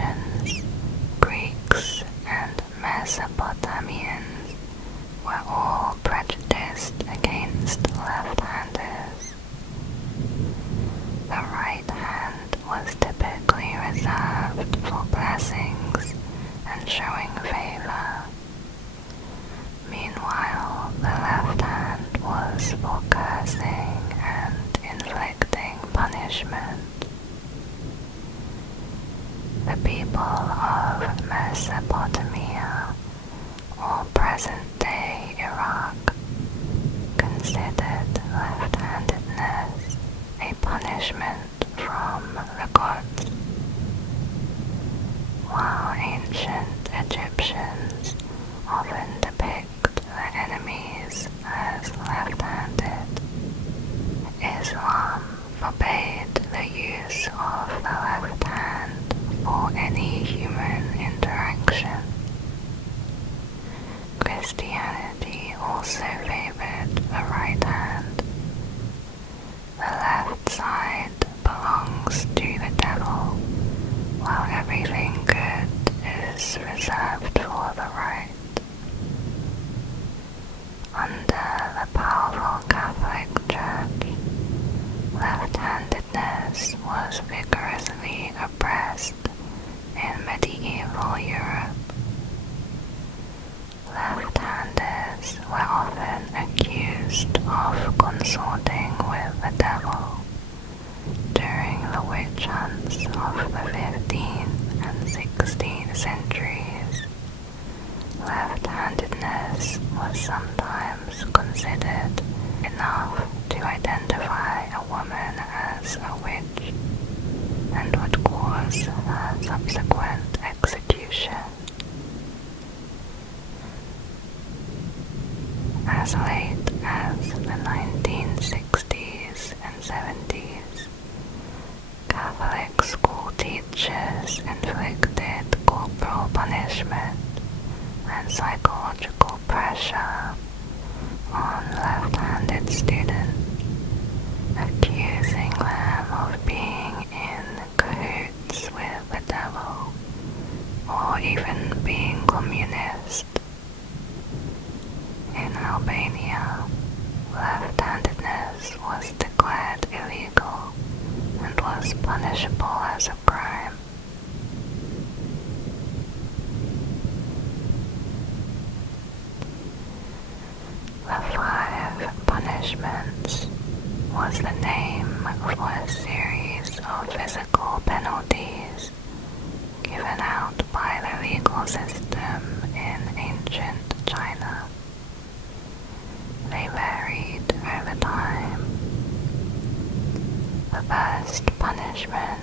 Egyptians, Greeks, and Mesopotamians were all prejudiced against left-handers. The right hand was typically reserved for blessings and showing favor. Meanwhile, the left hand was for cursing and inflicting punishment. The people of Mesopotamia, or present-day Iraq, considered left-handedness a punishment from the gods, while ancient Egyptians often depict their enemies as left-handed. Islam forbade the use of the left hand for any human interaction. Christianity also favored the right hand. The left side belongs to the devil, while everything good is reserved for the right. Under the powerful Catholic Church, left-handedness was vigorously oppressed in medieval Europe. Left-handers were often accused of consorting with the devil during the witch hunts of the 15th and 16th centuries. Left-handedness was sometimes considered enough to identify a woman as a witch and would cause her subsequent execution. As late as the 1960s and 70s, Catholic school teachers inflicted corporal punishment and psychological pressure on left-handed students, accusing them of being in cahoots with the devil, or even being communist. In Albania, left-handedness was declared illegal and was punishable as a crime. The 5 punishments was the name for a series of physical penalties given out by the legal system in ancient China. They varied over time. The first punishment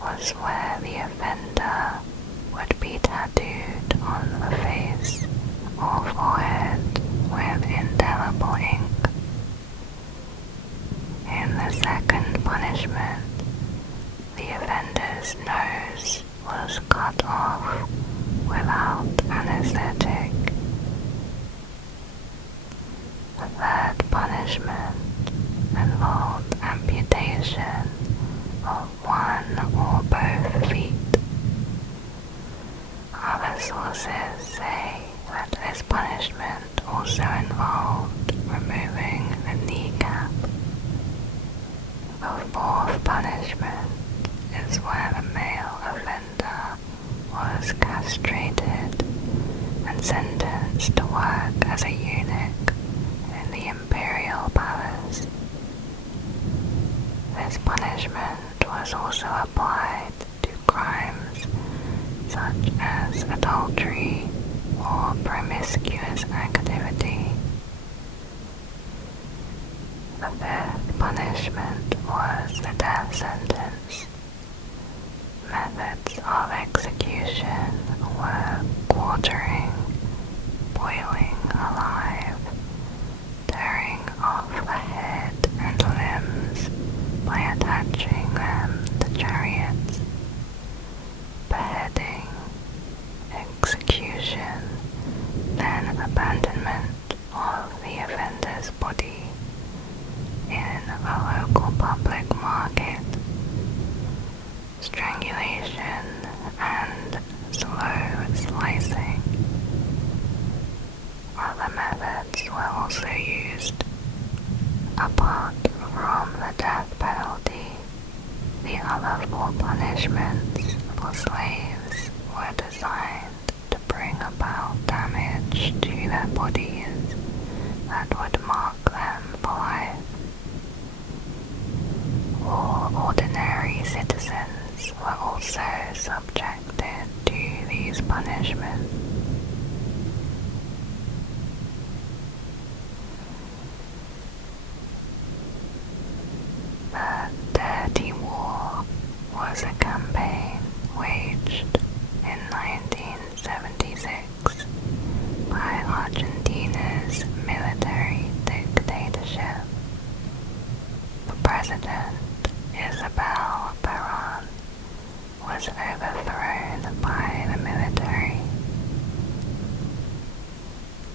was where the offender would be tattooed on the face or forehead with indelible ink. In the second punishment, the offender's nose was cut off without anesthetic. The third punishment involved amputation of one or both feet. Other sources say that this punishment also involved removing the kneecap. The fourth punishment is where the male offender was castrated and sentenced to work as a eunuch in the imperial palace. This punishment was also applied to crimes such as adultery or promiscuous activity. The fifth punishment was the death sentence. Methods of execution were quartering, boiling alive, tearing off the head and limbs by attaching them to chariots, beheading, execution, then abandonment of the offender's body in a local public market, strangulation and were designed to bring about damage to their bodies that would mark them for life. All ordinary citizens were also subjected to these punishments. The Dirty War was a campaign waged in 1976 by Argentina's military dictatorship. The president, Isabel Perón, was overthrown by the military.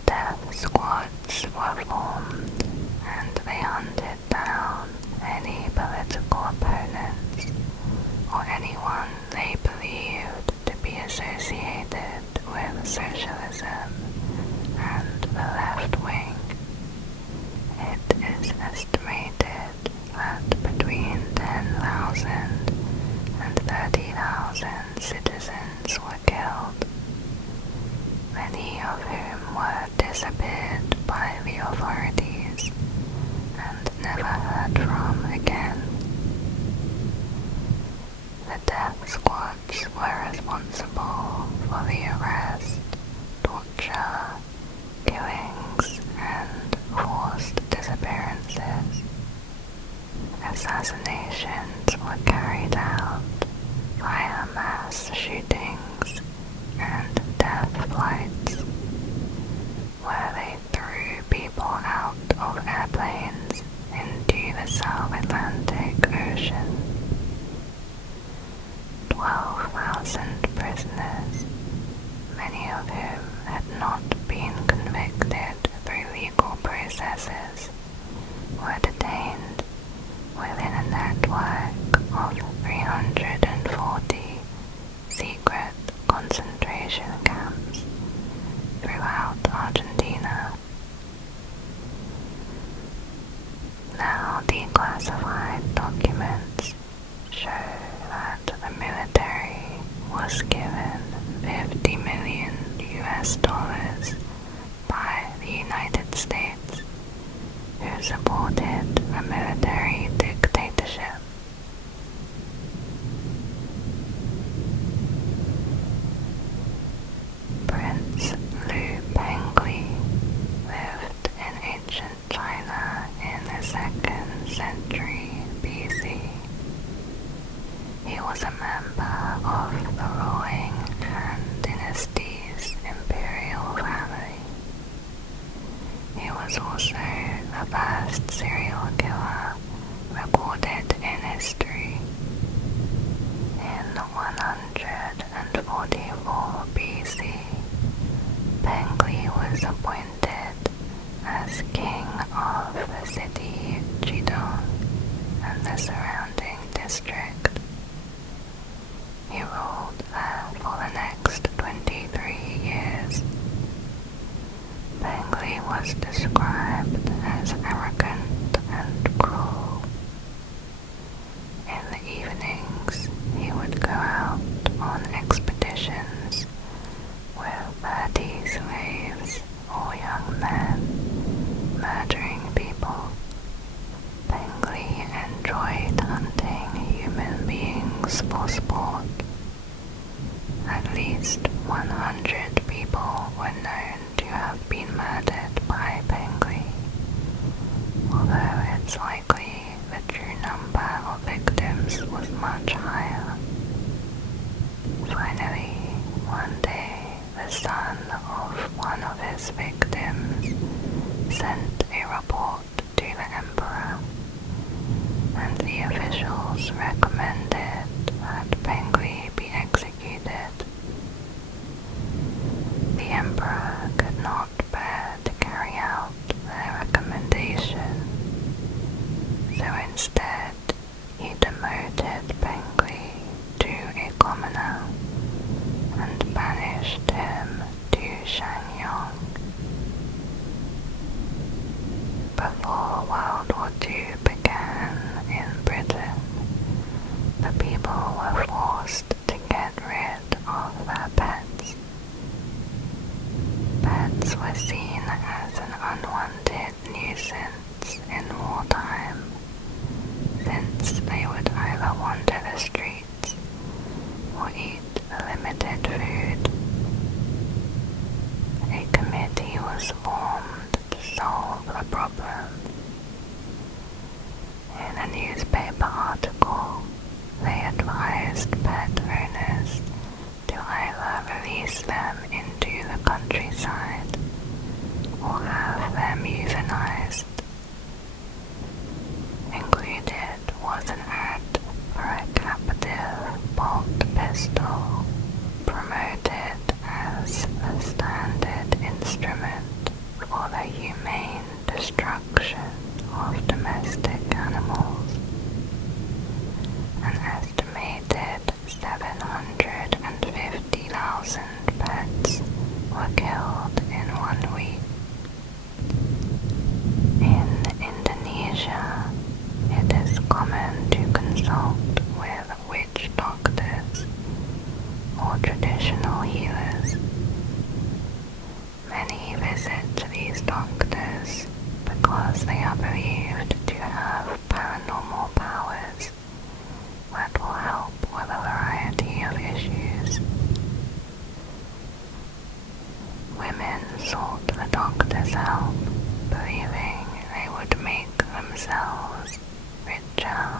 Death squads were formed and they hunted down any political opponents or anyone they believed to be associated with socialism and the left wing. It is estimated that between 10,000 and 30,000 citizens were killed, many of whom were disappeared by the authorities and never heard from again. The death squads were responsible for the arrest, torture, killings, and forced disappearances. Assassinations were carried out via mass shootings and death flights, where they threw people out of airplanes into the South Atlantic Ocean. 12,000 prisoners, many of whom had not been convicted through legal processes, were detained within a network of 340 secret concentration camps throughout Argentina. Now declassified documents show that the military was given $50 million by the United States, who supported the military dictatorship. Prince Liu Pengli lived in ancient China in the 2nd century BC. He was a member of the ruling Han Dynasty's imperial family. He was also the first serial killer recorded in history. In 144 BC, Pengli was appointed as king of the city Jidong and the surrounding district. He ruled there for the next 23 years. Pengli was described as arrogant and cruel. In the evenings, he would go out on expeditions with 30 slaves or young men, murdering people. Pengli enjoyed hunting human beings for sport. At least 100 people were known to have been murdered by Pengli, although it's likely the true number of victims was much higher. Finally, one day, the son of one of his victims sent a report to the emperor, and the officials recommended that Pengli be executed. The emperor could not bear to carry out their recommendation, so instead he demoted Pengli to a commoner and banished him to Shangyong. limited food. A committee was formed to solve the problem. In a newspaper article, they advised pet owners to either release them into the countryside or have them euthanized. Included was an ad for a captive bolt pistol, promoted as a standard instrument for the humane destruction of domestic animals. An estimated 750,000 pets were killed in 1 week. In Indonesia, it is common to consult with witch doctors or traditional healers. Many visit these doctors because they are believed to have paranormal powers that will help with a variety of issues. Women sought the doctor's help, believing they would make themselves richer,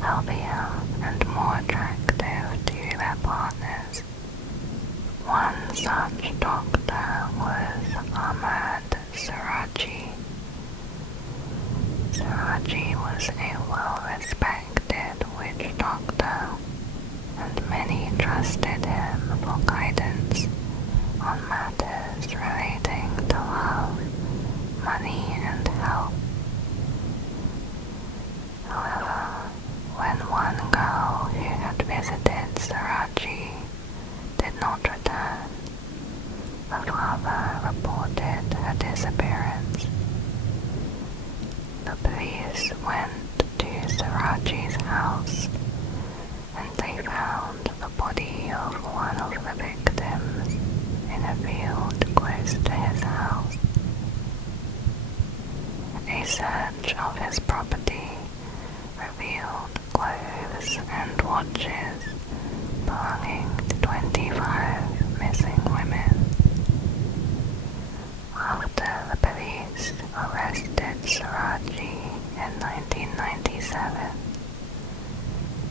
healthier, and more attractive to their partners. One such doctor was Ahmad Siraji. Siraji was a well-respected witch doctor, and many trusted him for guidance on matters relating to love, money, and health. However, when one girl who had visited Siraji did not return, the father reported her disappearance. The police went to Siraji's house, and they found the body of one of the victims in a field close to his house. A search of his property revealed clothes and watches belonging to 25 missing women. After the police arrested Siraji in 1997,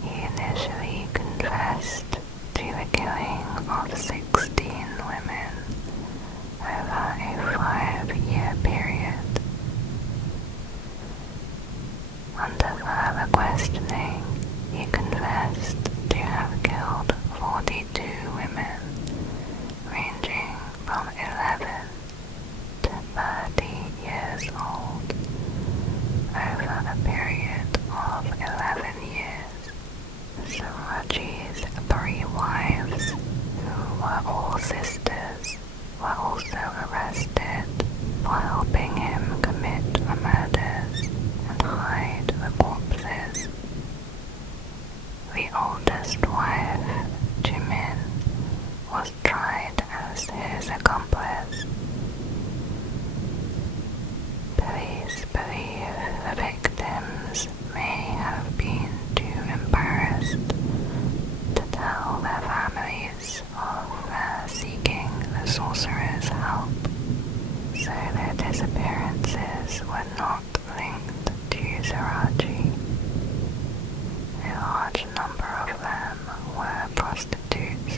he initially confessed to the killing of 16 women over a 5-year period. Under further questioning, he confessed to have killed 42 women, ranging from 11 to 30 years old, over a period of 11 years. Siraji's 3 wives, who were all sisters, were also arrested for helping him commit the murders and hide the corpses. The oldest wife, Jimin, was tried as his accomplice. Police believe the victims may have been too embarrassed to tell their families of their seeking the sorcerer's help, so their disappearances were not linked to Siraji. A large number of them were prostitutes.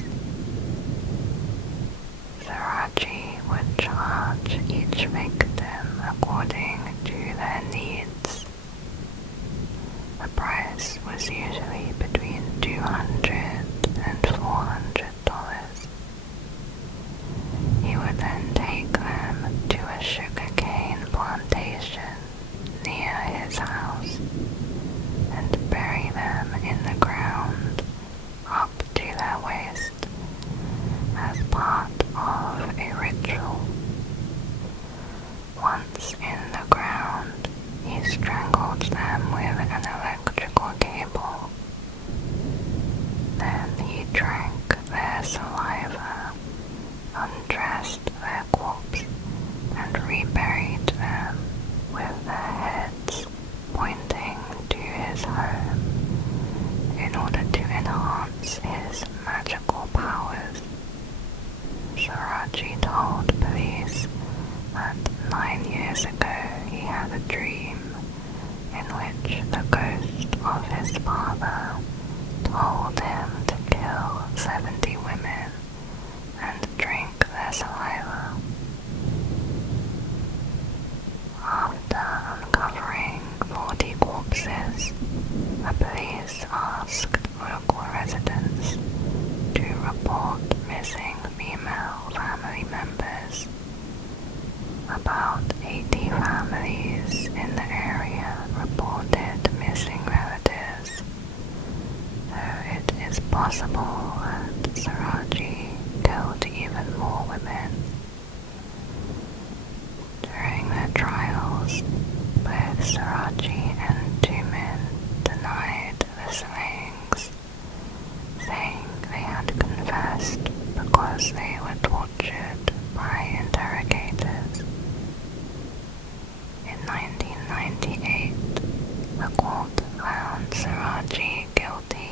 Siraji would charge each victim according to their needs. The price was usually between $200 and $400. He would then take them to a sugarcane plantation report missing female family members. About 80 families in the area reported missing relatives, so it is possible that Saraji killed even more women. During their trials, both Saraji and two men denied the slayings, saying they had confessed because they were tortured by interrogators. In 1998, the court found Saraji guilty.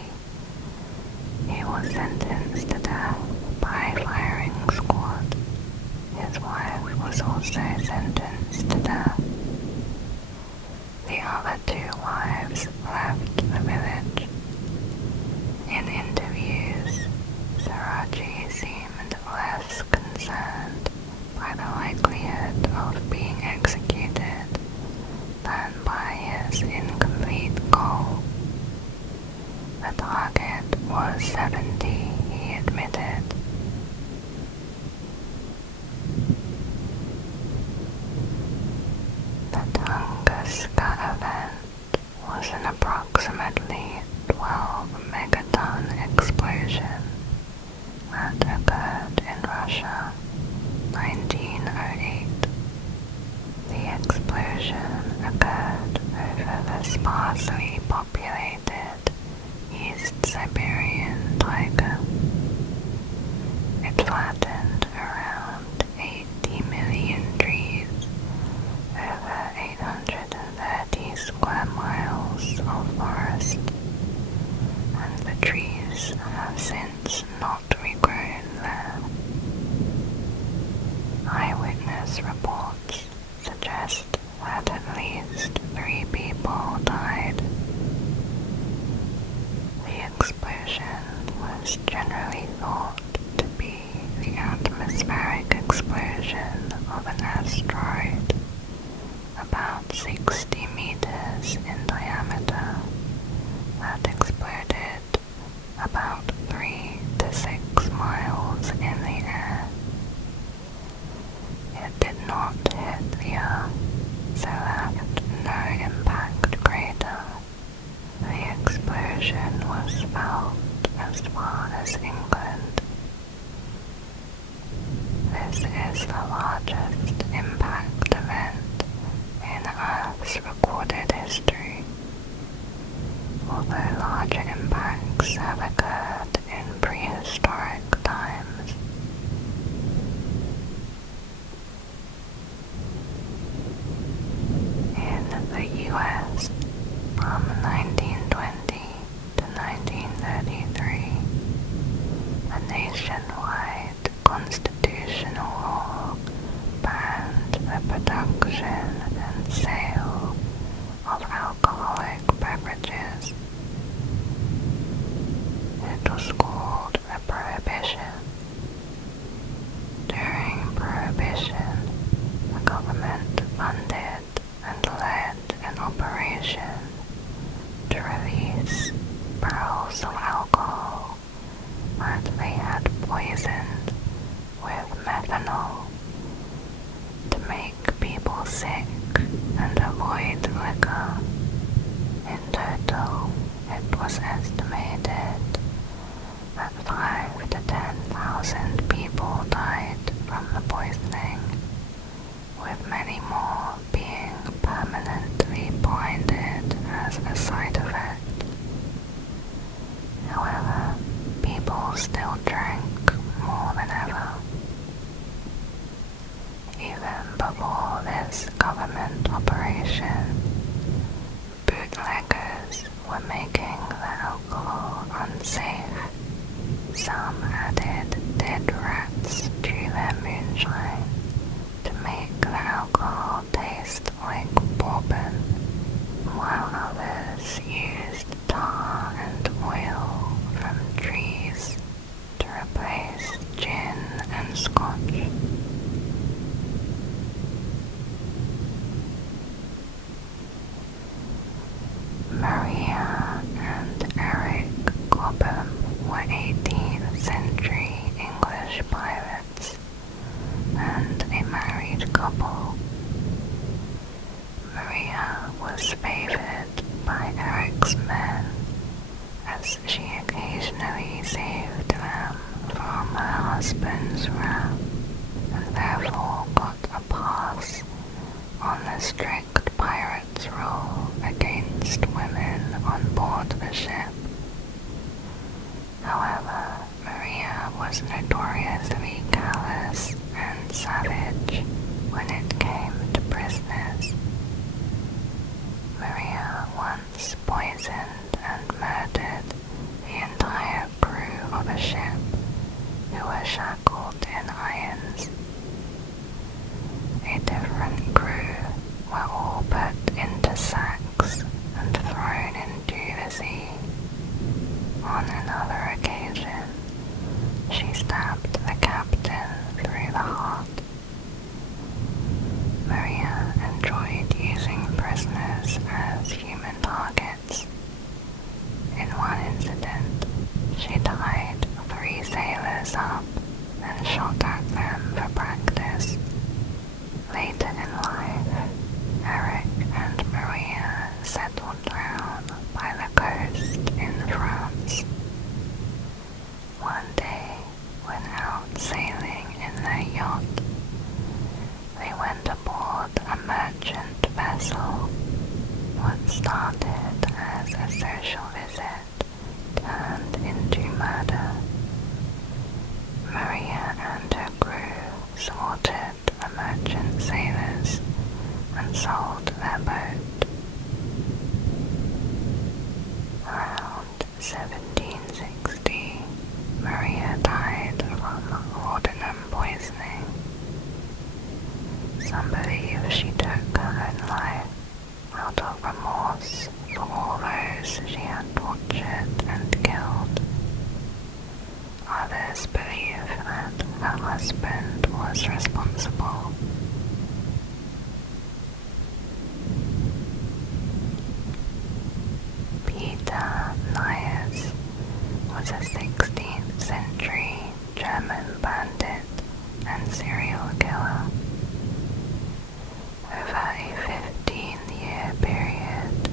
He was sentenced to death by firing squad. His wife was also sentenced to death. The other two wives left the village. In interviews, Saraji seemed less concerned by the likelihood of being executed than by his incomplete goal. The target was 70, he admitted. The Tunguska event was an approximately 12 megaton explosion that occurred in Russia, 1908. The explosion occurred over the sparsely populated East Siberian taiga. It flattened around 80 million trees over 830 square miles of forest, and the trees have since not regrown there. Eyewitness reports suggest that at least 3 people died. The explosion was generally thought to be the atmospheric explosion of an asteroid about 60 meters in diameter that exploded about 3 to 6 miles in the air. It did not hit the Earth, so left no impact crater. The explosion was felt as far as England. This is the largest impact event in Earth's recorded history, although larger impacts have occurred in prehistoric times. In the US, from 1920 to 1933, a nationwide constitutional law banned the production and sale of alcoholic beverages. It was called a prohibition. During Prohibition, the government funded and led an operation to release barrels of alcohol that they had poisoned with methanol to make people sick and avoid liquor. In total, it was estimated that 5,000 to 10,000 people died from the poisoning, with many more being permanently blinded as a side effect. However, people still drank more than ever. Even before this government operation, bootleggers were making the alcohol unsafe. Some added dead rats to their moonshine to make the alcohol taste like bourbon, while others used tar and oil from trees to replace gin and scotch. husband's wrath and therefore got a pass on the strict pirates' rule against women on board the ship. However, Maria was notoriously callous and savage when it came to prisoners. Maria once poisoned and murdered the entire crew of a ship who were shackled in irons. A different crew were all put into sacks and thrown into the sea. On another occasion, she stabbed the captain through the heart. Maria enjoyed using prisoners as human targets. In one incident, she tied 3 sailors up and shot at them for practice. Later in life, Eric and Maria settled down by the coast in France. One day, when out sailing in their yacht, they went aboard a merchant vessel. What started as a social visit turned into murder. Maria and her crew slaughtered the merchant sailors and sold their boat. Around 1760, Maria died from laudanum poisoning. Some believe she took her own life out of remorse for all those she had tortured and killed. Others believe that her husband was responsible. Peter Niers was a 16th century German bandit and serial killer. Over a 15-year period,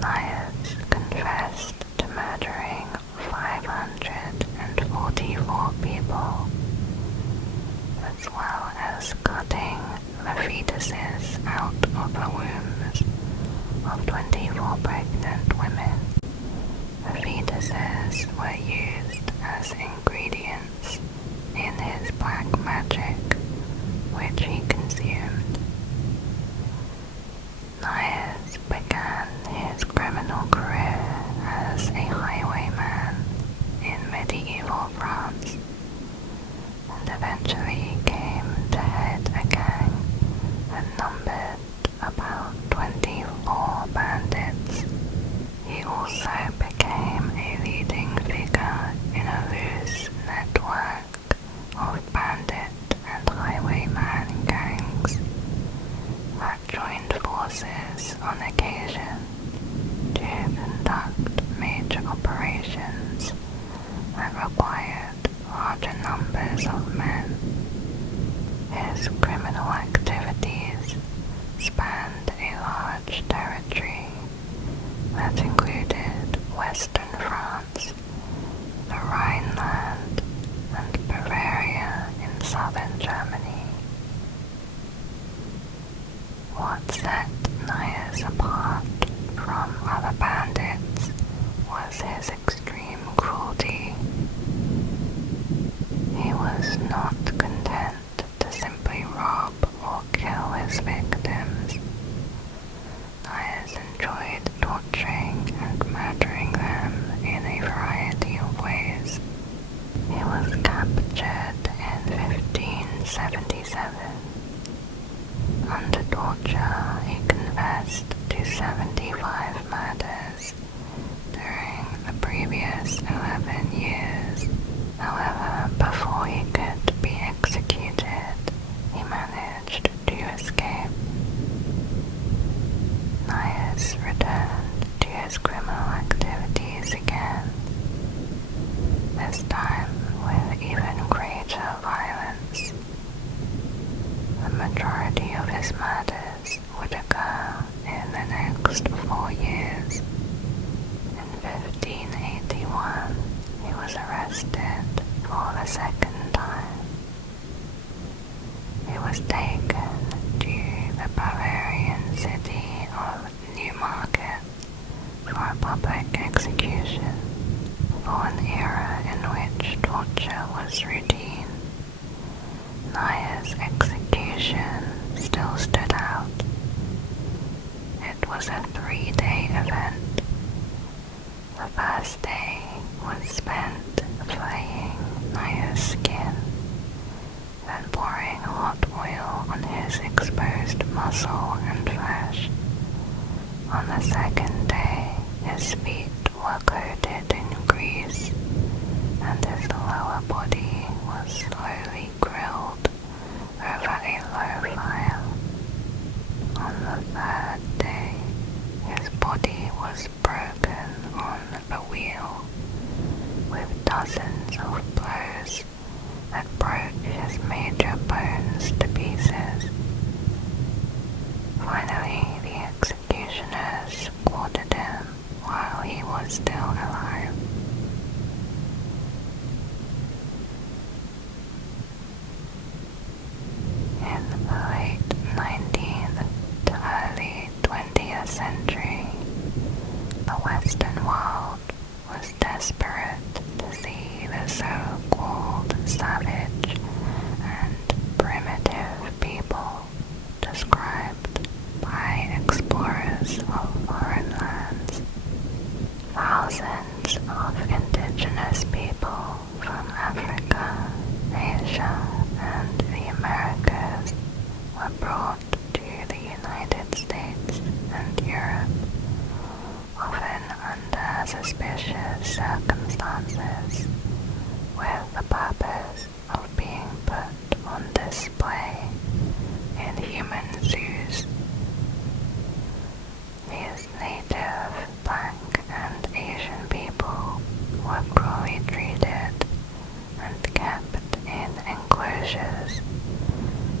Niers confessed to murdering 544 people, as well as cutting the fetuses out of the wombs of 24 pregnant women. The fetuses were used as ingredients in his black magic, which he consumed. Niers began his criminal career as a highwayman in medieval France, and eventually came to head a gang that numbered about 24 bandits. He also became a leading figure in a loose network of bandit and highwayman gangs that joined forces on occasion to conduct major operations that required larger numbers of men. His criminal activities spanned a large territory that included western France, the Rhineland, and Bavaria in southern Germany. What set Niers apart from other bandits was his extreme cruelty. He was not content to simply rob or kill his victims. Niers enjoyed torturing and murdering them in a variety of ways. He was captured in 1577. Under torture, he confessed to 75 murders during the previous 11 years. However, before he could be executed, he managed to escape. Niers returned to his criminal activities again, this time with even greater violence. The majority of his murders would occur in the next 4 years. In 1581, he was arrested for the second was taken to the Bavarian city of Newmarket for a public execution for an era in which torture was routine. Nayer's execution still stood out. It was a 3-day event. The first day was spent flaying Nayer's skin, then pouring hot oil on his exposed muscle and flesh. On the second day, his feet were coated in grease, and his lower body was slowly grilled over a low fire. On the third day, his body was broken on the wheel, with dozens of blows that broke his major bones to pieces. Finally, the executioners quartered him while he was still alive. In the late 19th to early 20th century, the Western world was desperate to see the so-called savage and primitive people described by explorers of foreign lands. Thousands of indigenous people from Africa, Asia, and the Americas were brought to the United States and Europe, often under suspicious circumstances, with the purpose of being put on display in human zoos. These native, black, and Asian people were cruelly treated and kept in enclosures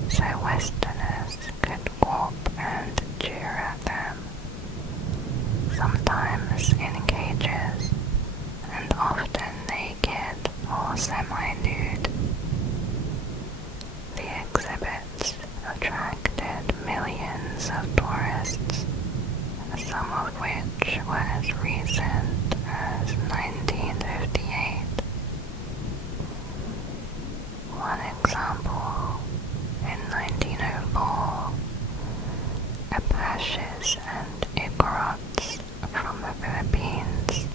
so Westerners could gawp and jeer at them, sometimes in cages, and often naked or semi-nude. The exhibits attracted millions of tourists, some of which were as recent as 1958. One example, in 1904, Apaches and Igorots from the Philippines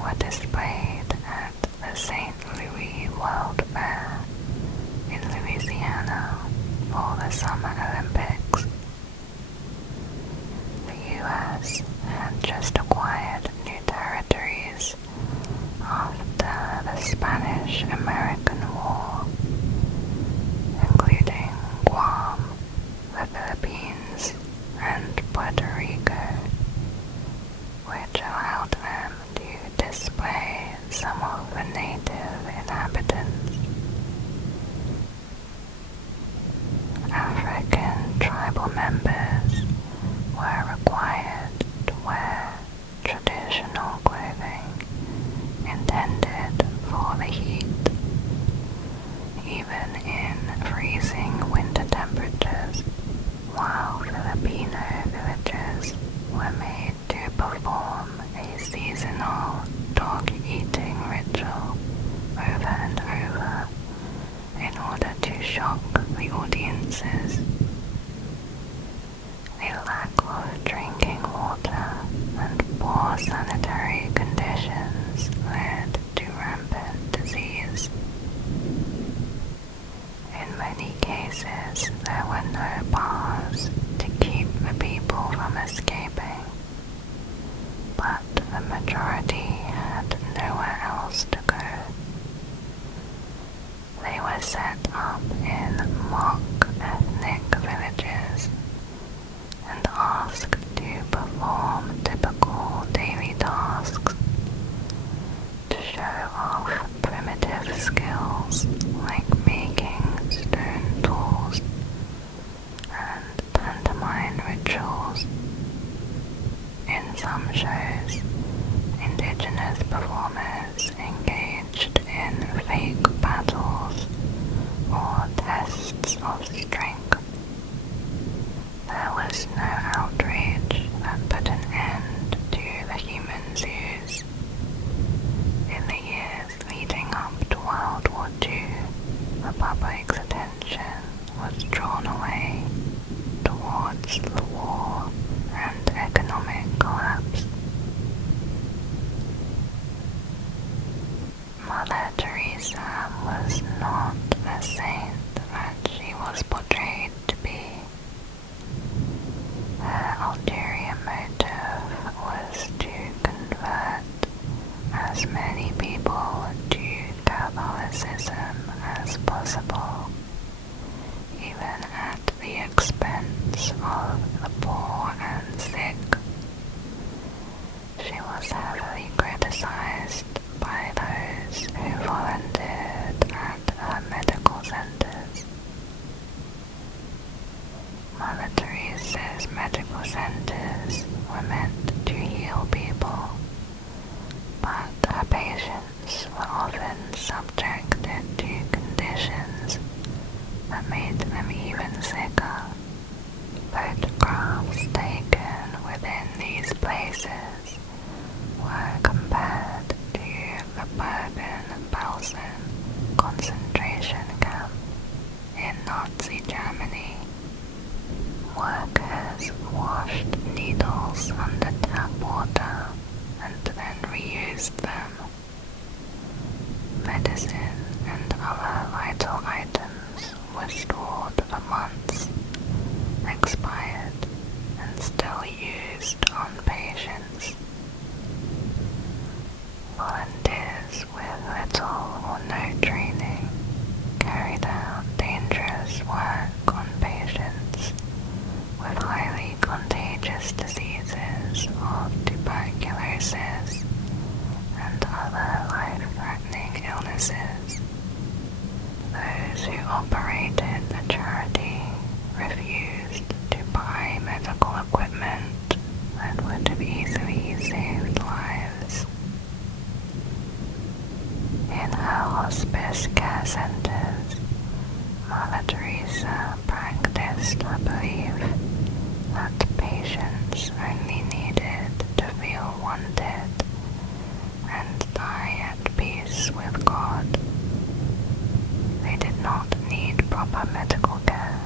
were displayed at the St. Louis World Fair in Louisiana for the Summer Olympics. The U.S. had just acquired new territories after the Spanish-American War, including Guam, the Philippines, and Puerto Rico, which allowed them to display some of the native inhabitants. African tribal members were required to wear traditional clothing intended for the heat, even in freezing winter temperatures, while Filipino villages were made to perform a seasonal dog-eating ritual over and over in order to shock the audiences. A lack of drinking water and poor sanitary conditions led to rampant disease. In many cases, there were no bars to keep the people from escaping, but the majority had nowhere else to go. They were set up in mock ethnic villages and asked to perform typical daily tasks, to show off primitive skills like making stone tools and pantomime rituals. In some shows, indigenous performers engaged in fake battles public's attention was drawn away towards the war and economic collapse. Mother Teresa was not the saint that she was portrayed to be. Her ulterior motive was to convert as many people to Catholicism as possible, even at the expense of the poor and sick. She was heavily criticized by those who volunteered at her medical centers. Mother Teresa's medical centers were meant to heal people, but her patients were often subjected to conditions that made them even sicker. Photographs taken within these places were compared to the Bergen-Belsen concentration camp in Nazi Germany. Workers washed needles under tap water and then reused them. Medicine and other vital items were stored for months, expired, and still used on patients. Volunteers with little or no training carried out dangerous work on patients with highly contagious diseases of tuberculosis and other life-threatening illnesses. Those who operated the charity refused to buy medical equipment that would have easily saved lives. In her hospice care centers, Mother Teresa practiced her belief that patients only needed to feel wanted and die at peace with God. They did not need proper medical care.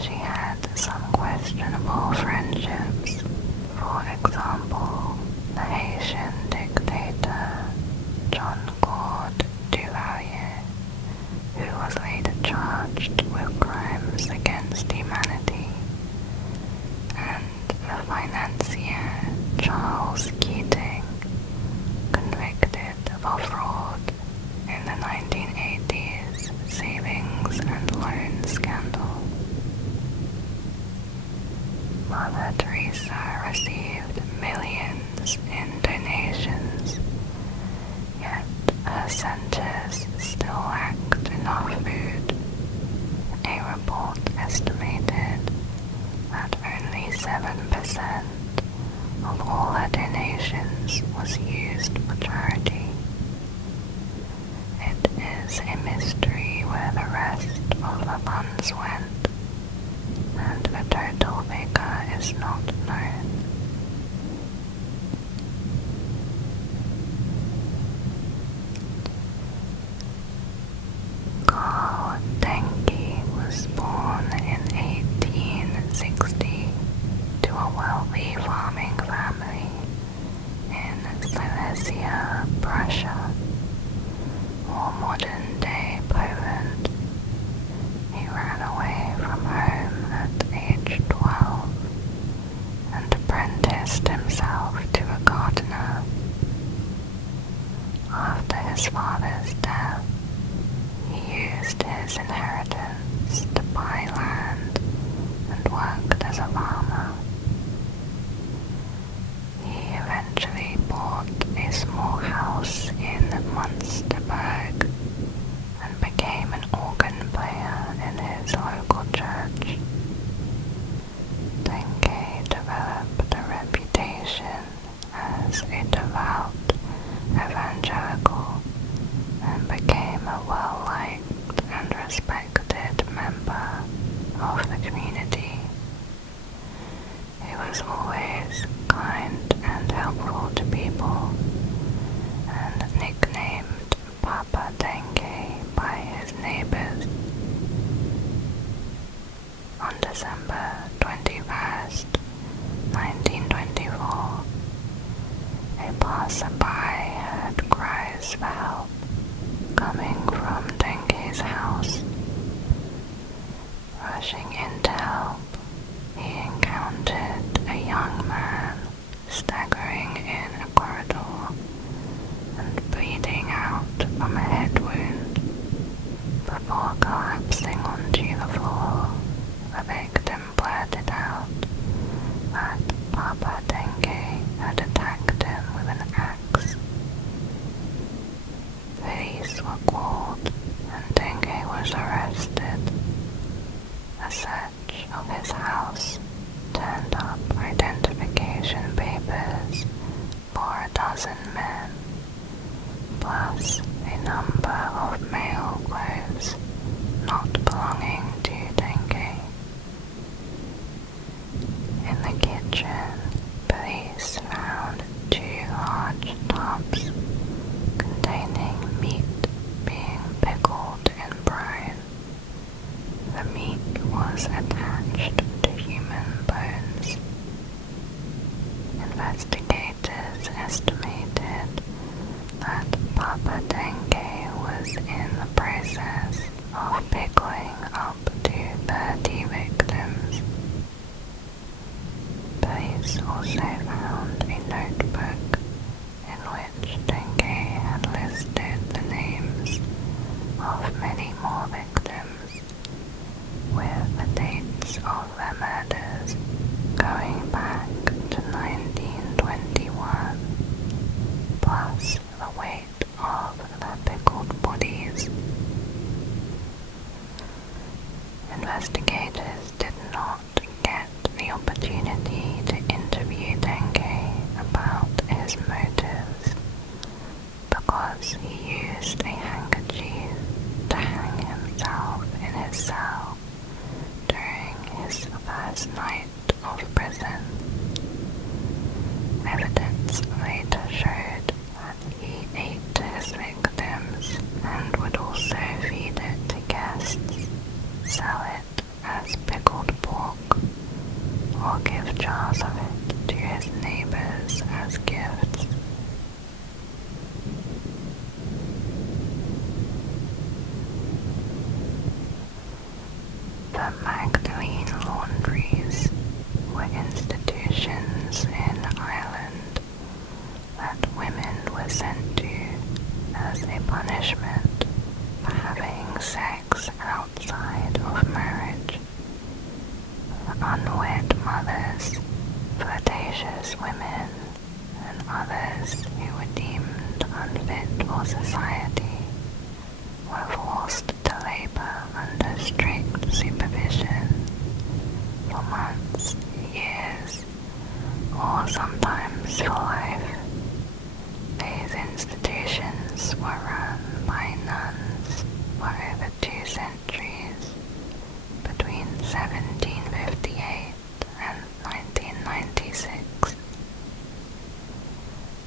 She had some questionable friendships. For example, the Haitian dictator John Claude Duvalier, who was later charged with crimes against humanity, and the financier Charles Keating, convicted of fraud in the 1980s savings and loan scandal. Mother Teresa received millions in donations, yet her centers still lacked enough food. A report estimated that only 7% of all her donations was used for charity. It is a mystery where the rest of the funds went, and the total figure is not known. Karl Denke was born in 1860 to a wealthy farming family in Silesia, Prussia, or modern-day Poland. He ran away from home at age 12 and apprenticed himself to a gardener. After his father's death, he used his inheritance to buy land and worked as a farmer. He eventually bought a small house in Munsterberg and became an organ player in his local church. Denke developed a reputation as a devout evangelical and became a well-liked and respected member of the community. He was always kind and helpful to people, and nicknamed police were called and Denge was arrested. A search of his house turned up identification papers for 12 men, plus a number of male clothes not belonging to Denge. In the kitchen, police found 2 large tubs containing meat being pickled in brine. The meat was attached to human bones. Investigators estimated that Papa Denge was in the process of pickling up to 30 victims. Police also found a notebook in which Denge had listed the names of many more victims, with the dates of their murders going back to 1921, plus the weight of their pickled bodies. Investigators did not get the opportunity to interview Denge about his motives because he used a handkerchief to hang himself in his cell during his first night of prison. Evidence later showed that he ate his victims and would also feed it to guests, sell it as pickled pork, or give jars of it to his neighbors as gifts. The Magdalene laundries were institutions in Ireland that women were sent to as a punishment for having sex outside of marriage. Unwed mothers, flirtatious women, and others who were deemed unfit for society were forced to labor under strict supervision for months, years, or sometimes for life. These institutions were run by nuns for over 2 centuries, between 1758 and 1996.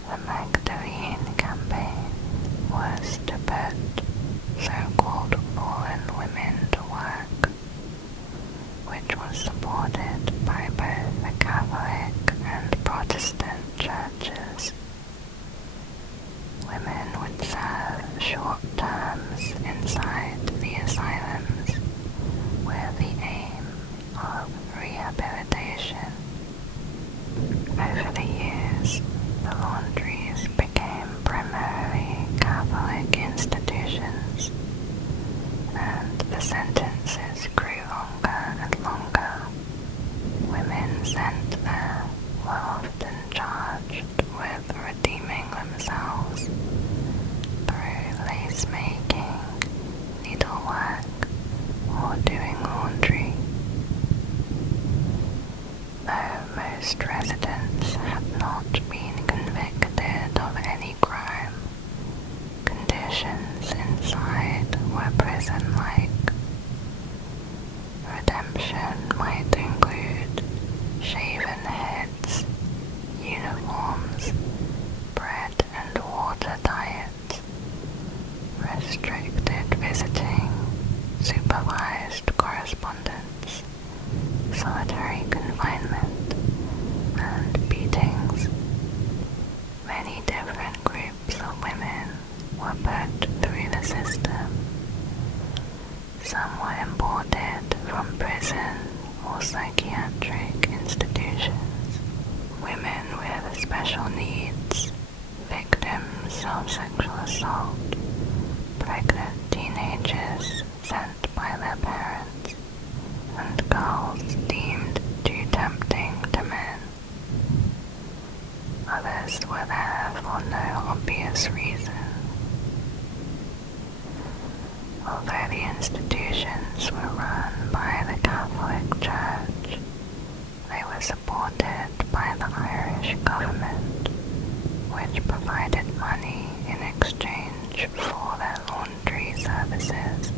The Magdalene campaign was to put so-called fallen women to work, which was supported by both the Catholic and Protestant churches. Women would serve short terms inside the asylums with the aim of rehabilitation. Over the years, the laundries became primarily Catholic institutions, and the sentences grew longer and longer. Women sent there were often charged with redeeming themselves through lace making, needlework, or doing laundry. Though most residents had not been convicted of any crime, conditions inside were prison-like. Redemption might include shaven heads, uniforms, bread and water diets, restricted visiting, supervised correspondence, solitary confinement, and beatings. Many different groups of women were put through the system. Some were imported from prison or psychiatric institutions. Women with special needs, victims of sexual assault, pregnant teenagers sent by their parents, and girls deemed too tempting to men. Others were there for no obvious reason. Although the institutions were run by the Catholic Church, they were supported by the Irish government, which provided money in exchange for their laundry services.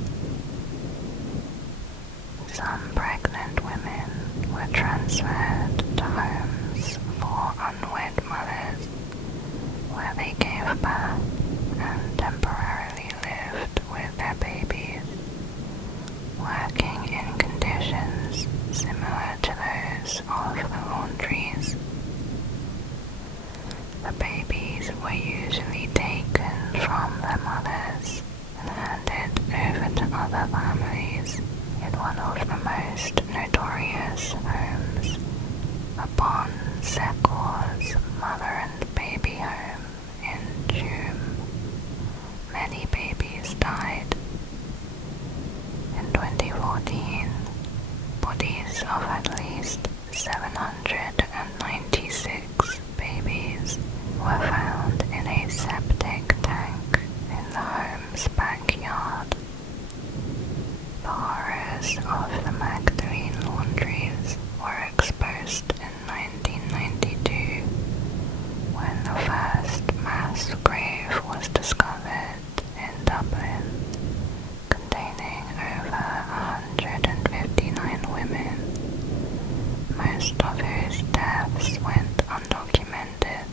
Some pregnant women were transferred to homes for unwed mothers, where they gave birth and temporarily lived with their babies, working in conditions similar to those of the laundries. The babies were usually taken from their mothers and handed over to other families in one of the most notorious homes, the Bon Secours Mother and Baby Home in Tuam. Many babies died. In 2014, bodies of at least 796 babies were found in a septic tank in the home's backyard. The horrors of the Magdalene laundries were exposed in 1992 when the first mass grave was discovered in Dublin, containing over 159 women, most of whose deaths went undocumented.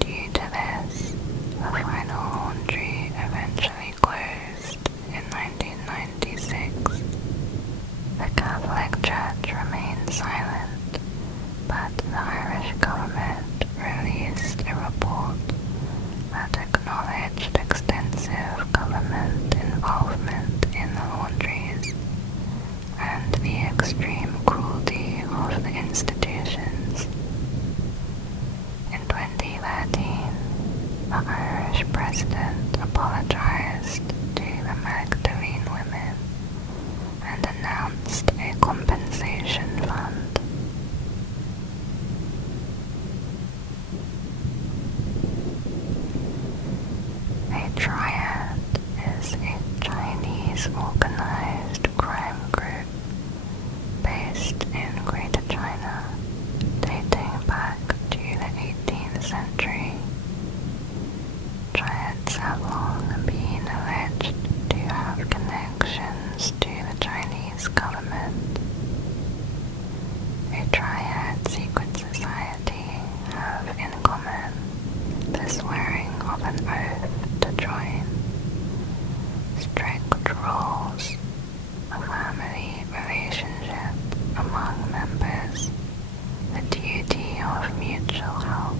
Due to this, the final laundry eventually closed in 1996. The Catholic Church remained silent, but the Irish government released a report that acknowledged extensive government involvement in the laundries and the extreme cruelty of the institutions. In 2013, the Irish president apologized to the Magdalene women and announced a compensation fund. A triad is a Chinese organized crime group based in Greater China, dating back to the 18th century. Triads have long been alleged to have connections to the Chinese government. A triad secret society have in common the swearing of an oath to join, strict rules, a family relationship among members, the duty of mutual help,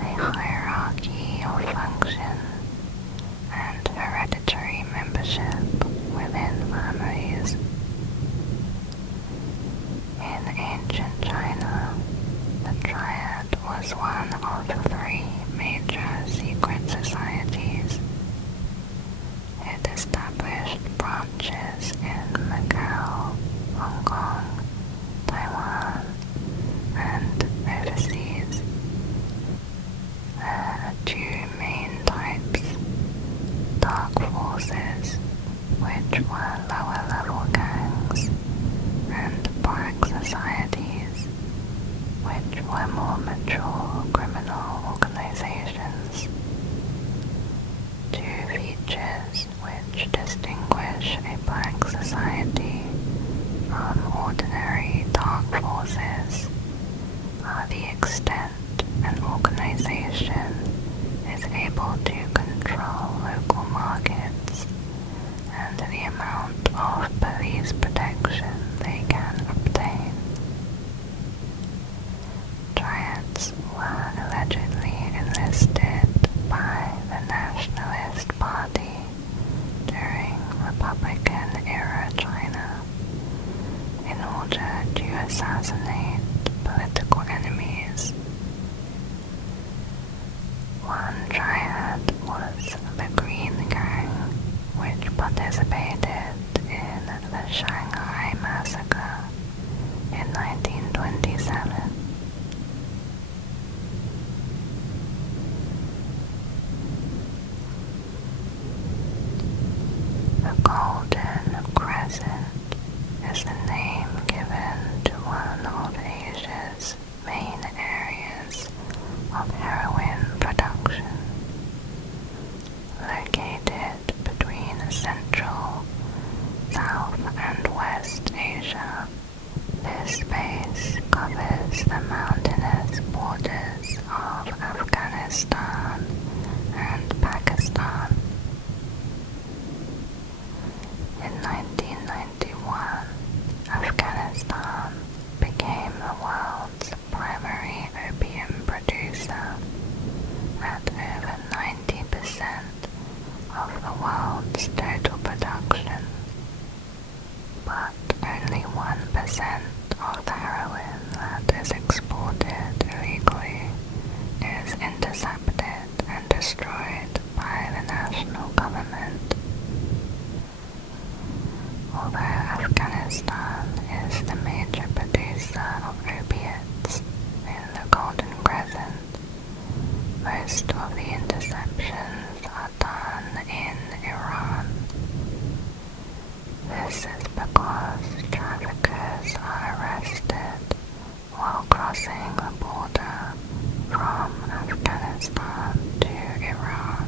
a hierarchy of function, and hereditary membership within families. In ancient China, the triad was one of 3 major secret societies. It established branches in Macau, Hong Kong, Taiwan, and overseas. There are 2 main types: dark forces, which were lower-level gangs, and black societies, which were more mature criminal organizations. 2 features which distinguish a black society from ordinary dark forces are the extent an organization is able to control local markets and the amount located between Central, South and West Asia. This base covers the mountainous borders of Afghanistan and Pakistan. In 1991, Afghanistan became the world's primary opium producer at over 90% of the world's total production, but only 1% of the heroin that is exported illegally is intercepted and destroyed by the national government. Although Afghanistan is the major producer of opiates in the Golden Crescent, most of the interceptions are done in Iran. This is because traffickers are arrested while crossing the border from Afghanistan to Iran,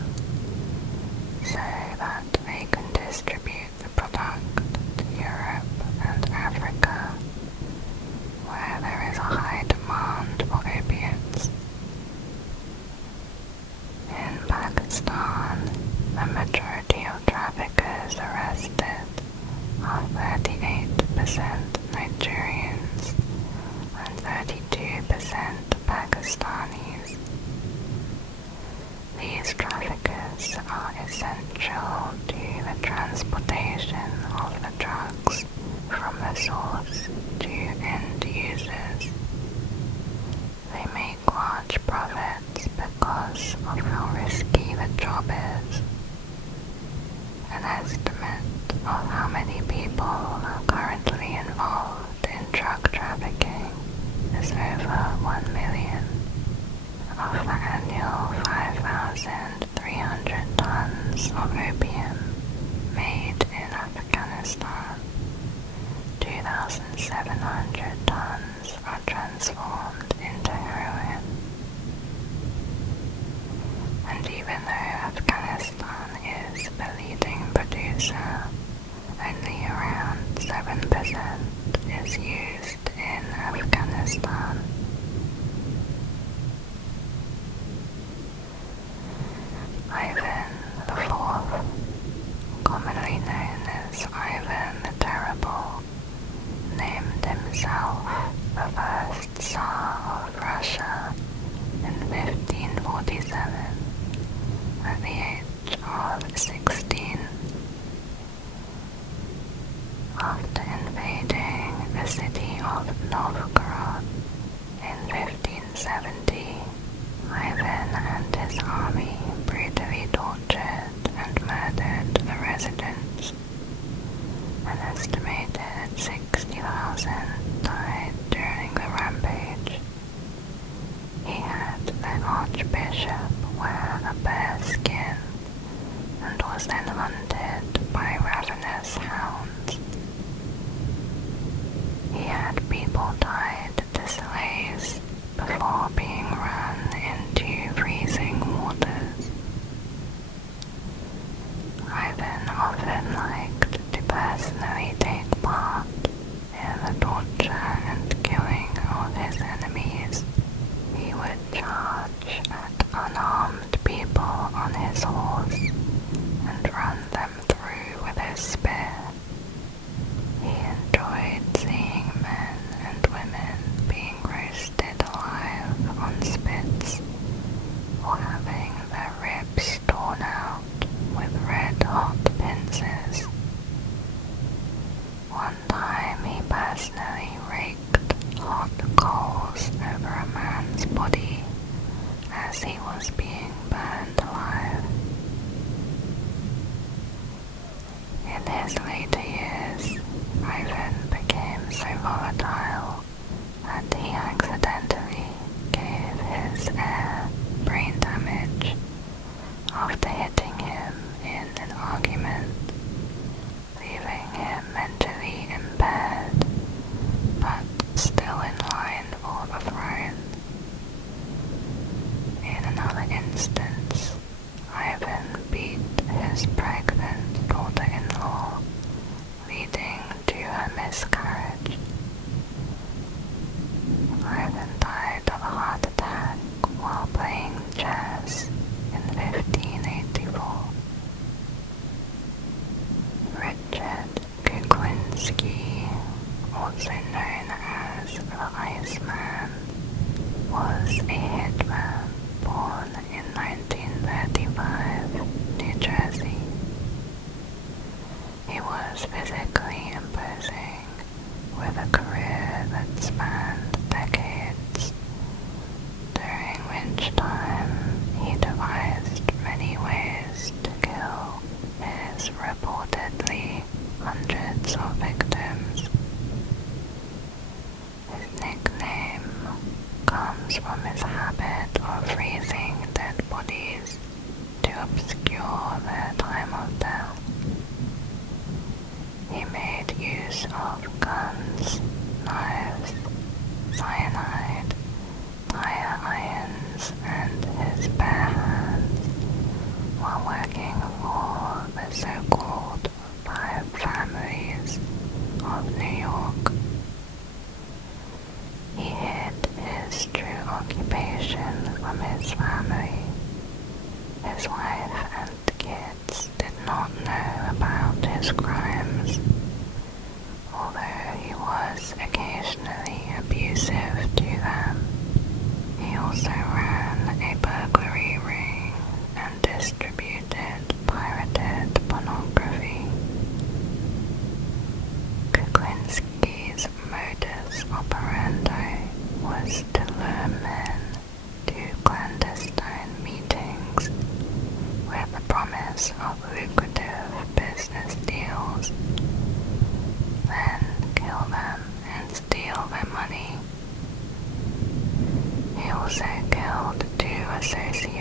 so that they can distribute the product to Europe and Africa, where there is a high demand for opiates. In Pakistan, the majority of traffickers arrested are 38% Nigerians and 32% Pakistanis. These traffickers are essential to the transportation of the drugs from the source to end users. They make large profits because of how risky the job is. An estimate of how many people are currently involved in drug trafficking is over 1 million. Of the annual 5,300 tons of opium made in Afghanistan, 2,700 tons are transformed into heroin. And even though Afghanistan is the leading producer, only around 7% is used in Afghanistan. Ivan IV, commonly known as Ivan the Terrible, named himself the first Tsar of Russia in 1547 at the age of 16. After invading the city of Novgorod in 1570, Ivan and his army brutally tortured and murdered the residents. An estimated 60,000 died during the rampage. He had the archbishop wear a bear skin and was then hunted by ravenous hounds. He had people tied to sleighs before being run into freezing waters. Ivan often liked to personally take part in the torture and killing of his enemies. He would charge at unarmed people on his horse and run them series of lucrative business deals, then kill them and steal their money. He also killed 2 associates